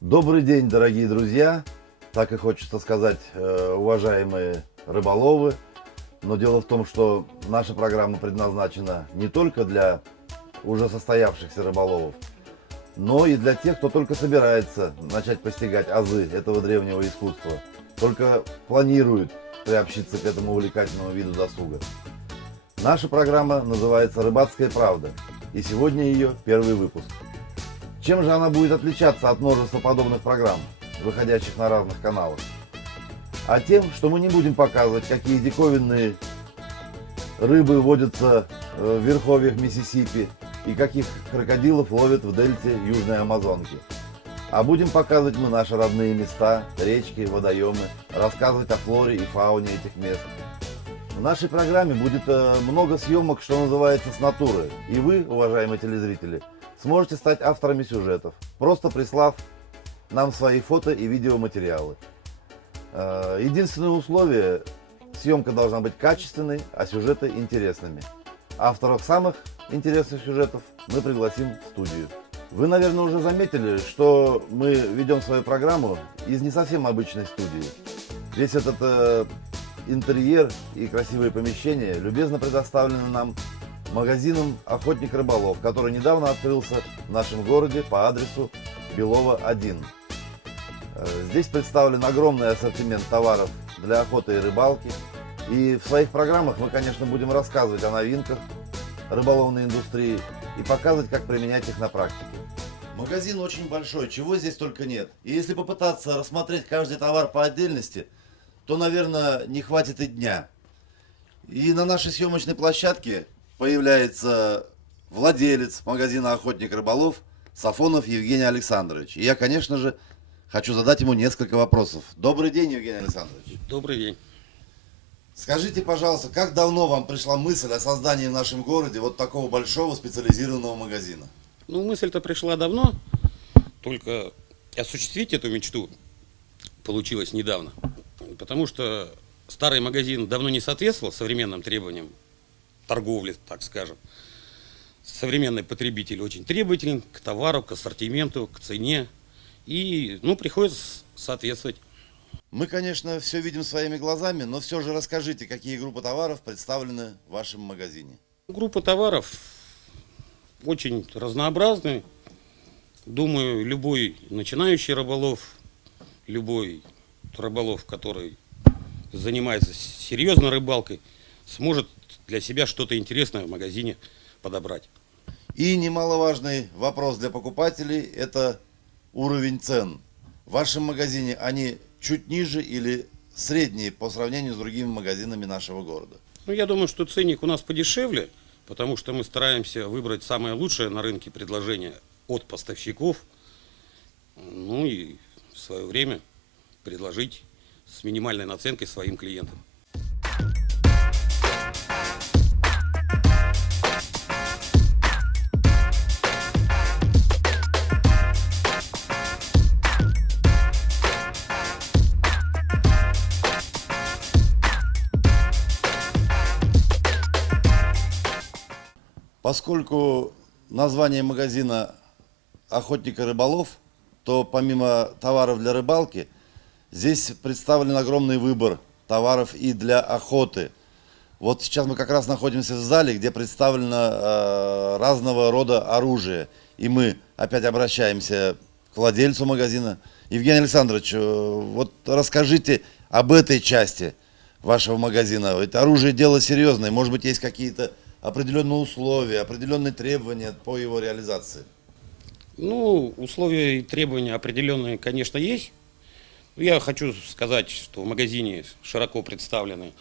Добрый день, дорогие друзья! Так и хочется сказать, уважаемые рыболовы. Но дело в том, что наша программа предназначена не только для уже состоявшихся рыболовов, но и для тех, кто только собирается начать постигать азы этого древнего искусства, только планирует приобщиться к этому увлекательному виду досуга. Наша программа называется «Рыбацкая правда», и сегодня ее первый выпуск. Чем же она будет отличаться от множества подобных программ, выходящих на разных каналах? А тем, что мы не будем показывать, какие диковинные рыбы водятся в верховьях Миссисипи и каких крокодилов ловят в дельте Южной Амазонки. А будем показывать мы наши родные места, речки, водоемы, рассказывать о флоре и фауне этих мест. В нашей программе будет много съемок, что называется, с натуры. И вы, уважаемые телезрители, сможете стать авторами сюжетов, просто прислав нам свои фото и видеоматериалы. Единственное условие – съемка должна быть качественной, а сюжеты интересными. Авторов самых интересных сюжетов мы пригласим в студию. Вы, наверное, уже заметили, что мы ведем свою программу из не совсем обычной студии. Весь этот интерьер и красивые помещения любезно предоставлены нам магазином «Охотник-рыболов», который недавно открылся в нашем городе по адресу Белова 1. Здесь представлен огромный ассортимент товаров для охоты и рыбалки. И в своих программах мы, конечно, будем рассказывать о новинках рыболовной индустрии и показывать, как применять их на практике. Магазин очень большой, чего здесь только нет. И если попытаться рассмотреть каждый товар по отдельности, то, наверное, не хватит и дня. И на нашей съемочной площадке появляется владелец магазина «Охотник-рыболов» Сафонов Евгений Александрович. И я, конечно же, хочу задать ему несколько вопросов. Добрый день, Евгений Александрович. Добрый день. Скажите, пожалуйста, как давно вам пришла мысль о создании в нашем городе вот такого большого специализированного магазина? Ну, мысль-то пришла давно, только осуществить эту мечту получилось недавно. Потому что старый магазин давно не соответствовал современным требованиям торговли, так скажем. Современный потребитель очень требователен к товару, к ассортименту, к цене. И, приходится соответствовать. Мы, конечно, все видим своими глазами, но все же расскажите, какие группы товаров представлены в вашем магазине. Группа товаров очень разнообразная. Думаю, любой начинающий рыболов, любой рыболов, который занимается серьезной рыбалкой, сможет для себя что-то интересное в магазине подобрать. И немаловажный вопрос для покупателей – это уровень цен. В вашем магазине они чуть ниже или средние по сравнению с другими магазинами нашего города? Я думаю, что ценник у нас подешевле, потому что мы стараемся выбрать самое лучшее на рынке предложение от поставщиков, и в свое время предложить с минимальной наценкой своим клиентам. Поскольку название магазина «Охотник и рыболов», то помимо товаров для рыбалки, здесь представлен огромный выбор товаров и для охоты. Вот сейчас мы как раз находимся в зале, где представлено разного рода оружие. И мы опять обращаемся к владельцу магазина. Евгений Александрович, вот расскажите об этой части вашего магазина. Это оружие дело серьезное, может быть, есть какие-то определенные условия, определенные требования по его реализации? Условия и требования определенные, конечно, есть. Я хочу сказать, что в магазине широко представлены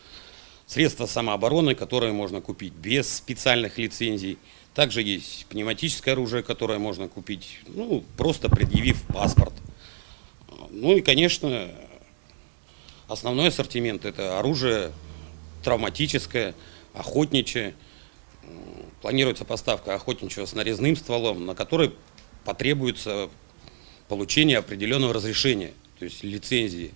средства самообороны, которые можно купить без специальных лицензий. Также есть пневматическое оружие, которое можно купить, просто предъявив паспорт. И, конечно, основной ассортимент – это оружие травматическое, охотничье. Планируется поставка охотничьего с нарезным стволом, на который потребуется получение определенного разрешения, то есть лицензии.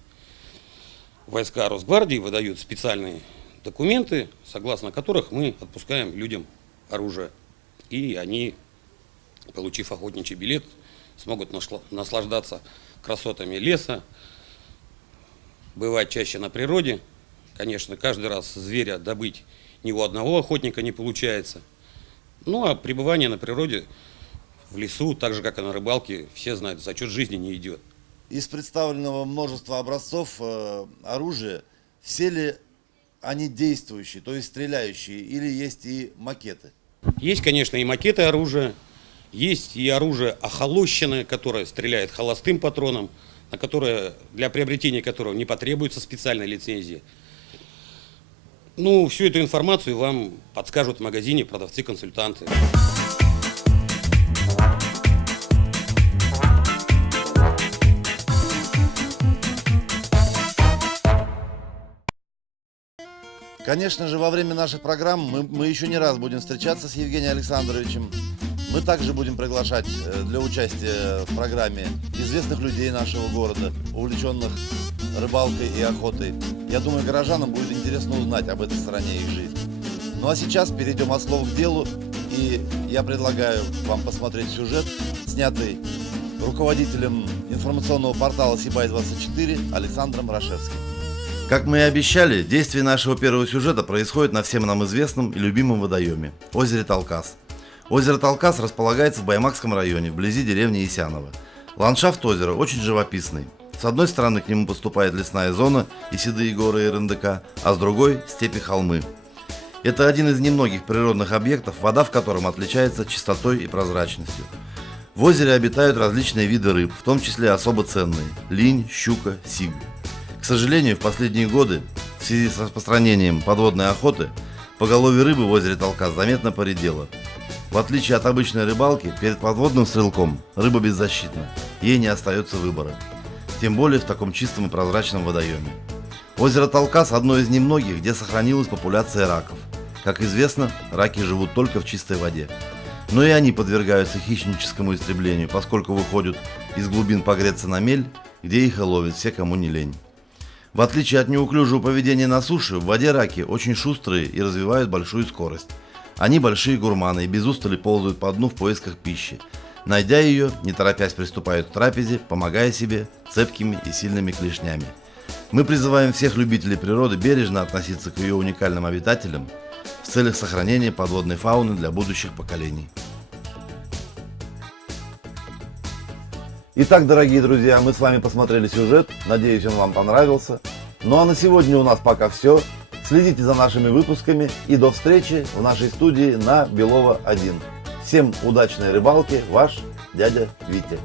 Войска Росгвардии выдают специальные документы, согласно которых мы отпускаем людям оружие. И они, получив охотничий билет, смогут наслаждаться красотами леса, бывать чаще на природе. Конечно, каждый раз зверя добыть ни у одного охотника не получается. Ну а пребывание на природе, в лесу, так же как и на рыбалке, все знают, за счет жизни не идет. Из представленного множества образцов оружия, все ли они действующие, то есть стреляющие, или есть и макеты? Есть, конечно, и макеты оружия, есть и оружие охолощенное, которое стреляет холостым патроном, на которое, для приобретения которого не потребуется специальной лицензии. Ну, всю эту информацию вам подскажут в магазине продавцы-консультанты. Конечно же, во время наших программ мы еще не раз будем встречаться с Евгением Александровичем. Мы также будем приглашать для участия в программе известных людей нашего города, увлеченных рыбалкой и охотой. Я думаю, горожанам будет интересно узнать об этой стороне их жизни. Ну а сейчас перейдем от слов к делу, и я предлагаю вам посмотреть сюжет, снятый руководителем информационного портала Сибай-24 Александром Рашевским. Как мы и обещали, действие нашего первого сюжета происходит на всем нам известном и любимом водоеме – озере Талкас. Озеро Талкас располагается в Баймакском районе, вблизи деревни Исяново. Ландшафт озера очень живописный. С одной стороны к нему поступает лесная зона и седые горы РНДК, а с другой – степи холмы. Это один из немногих природных объектов, вода в котором отличается чистотой и прозрачностью. В озере обитают различные виды рыб, в том числе особо ценные – линь, щука, сиг. К сожалению, в последние годы, в связи с распространением подводной охоты, поголовье рыбы в озере Талкас заметно поредело. В отличие от обычной рыбалки, перед подводным стрелком рыба беззащитна, ей не остается выбора. Тем более в таком чистом и прозрачном водоеме. Озеро Талкас – одно из немногих, где сохранилась популяция раков. Как известно, раки живут только в чистой воде. Но и они подвергаются хищническому истреблению, поскольку выходят из глубин погреться на мель, где их и ловят все, кому не лень. В отличие от неуклюжего поведения на суше, в воде раки очень шустрые и развивают большую скорость. Они большие гурманы и без устали ползают по дну в поисках пищи. Найдя ее, не торопясь приступают к трапезе, помогая себе цепкими и сильными клешнями. Мы призываем всех любителей природы бережно относиться к ее уникальным обитателям в целях сохранения подводной фауны для будущих поколений. Итак, дорогие друзья, мы с вами посмотрели сюжет, надеюсь, он вам понравился. Ну а на сегодня у нас пока все. Следите за нашими выпусками и до встречи в нашей студии на Белова 1. Всем удачной рыбалки, ваш дядя Витя.